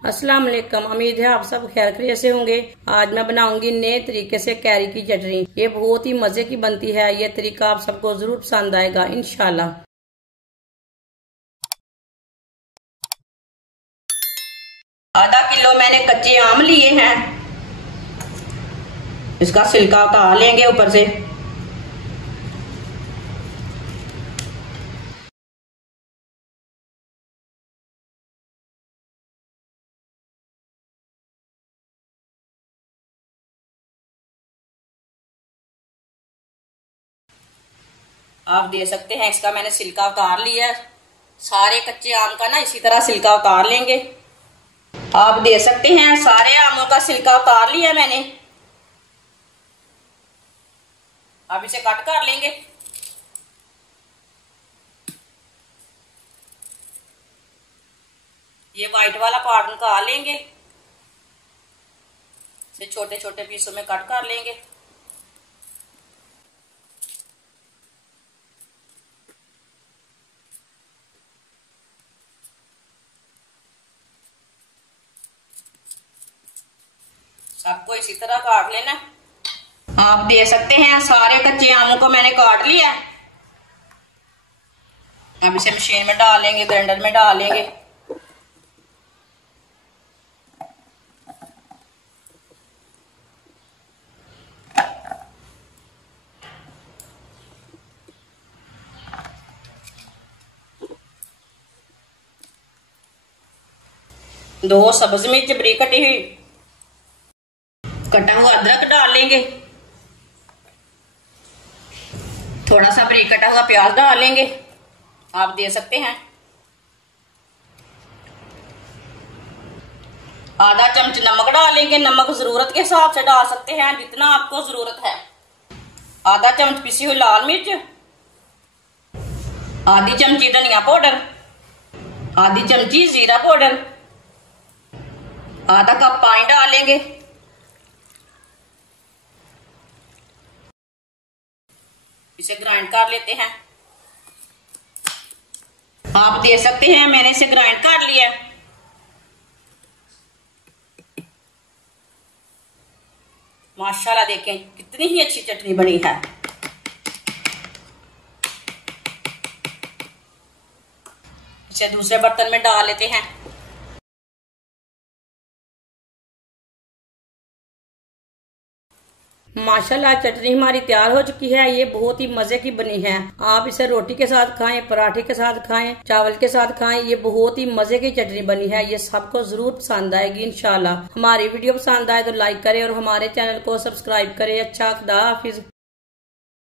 अस्सलाम वालेकुम। उम्मीद है आप सब खैर खैरियत से होंगे। आज मैं बनाऊंगी नए तरीके से कैरी की चटनी। ये बहुत ही मजे की बनती है। ये तरीका आप सबको जरूर पसंद आएगा इंशाल्लाह। आधा किलो मैंने कच्चे आम लिए हैं। इसका छिलका उतार लेंगे ऊपर से। आप दे सकते हैं इसका मैंने छिलका उतार लिया है। सारे कच्चे आम का ना इसी तरह छिलका उतार लेंगे। आप दे सकते हैं सारे आमों का छिलका उतार लिया मैंने। अब इसे कट कर लेंगे। ये व्हाइट वाला पार्ट निकाल लेंगे। इसे छोटे छोटे पीसों में कट कर लेंगे। सबको इसी तरह काट लेना। आप दे सकते हैं सारे कच्चे आमों को मैंने काट लिया। अब इसे मशीन में डाल लेंगे, ग्राइंडर में डाल लेंगे। दो सब्ज मिर्च बरीक कटी हुई, कटा हुआ अदरक डाल लेंगे। थोड़ा सा बरीक कटा हुआ प्याज डाल लेंगे। आप दे सकते हैं आधा चम्मच नमक डाल लेंगे। नमक जरूरत के हिसाब से डाल सकते हैं जितना आपको जरूरत है। आधा चम्मच पिसी हुई लाल मिर्च, आधी चमची धनिया पाउडर, आधी चमची जीरा पाउडर, आधा कप पानी डाल लेंगे। इसे ग्राइंड कर लेते हैं। आप दे सकते हैं मैंने इसे ग्राइंड कर लिया। माशाल्लाह देखें कितनी ही अच्छी चटनी बनी है। इसे दूसरे बर्तन में डाल लेते हैं। माशाल्लाह चटनी हमारी तैयार हो चुकी है। ये बहुत ही मजे की बनी है। आप इसे रोटी के साथ खाएं, पराठे के साथ खाएं, चावल के साथ खाएं। ये बहुत ही मजे की चटनी बनी है। ये सबको जरूर पसंद आएगी इंशाल्लाह। हमारी वीडियो पसंद आए तो लाइक करें और हमारे चैनल को सब्सक्राइब करें। अच्छा, खुदा हाफिज।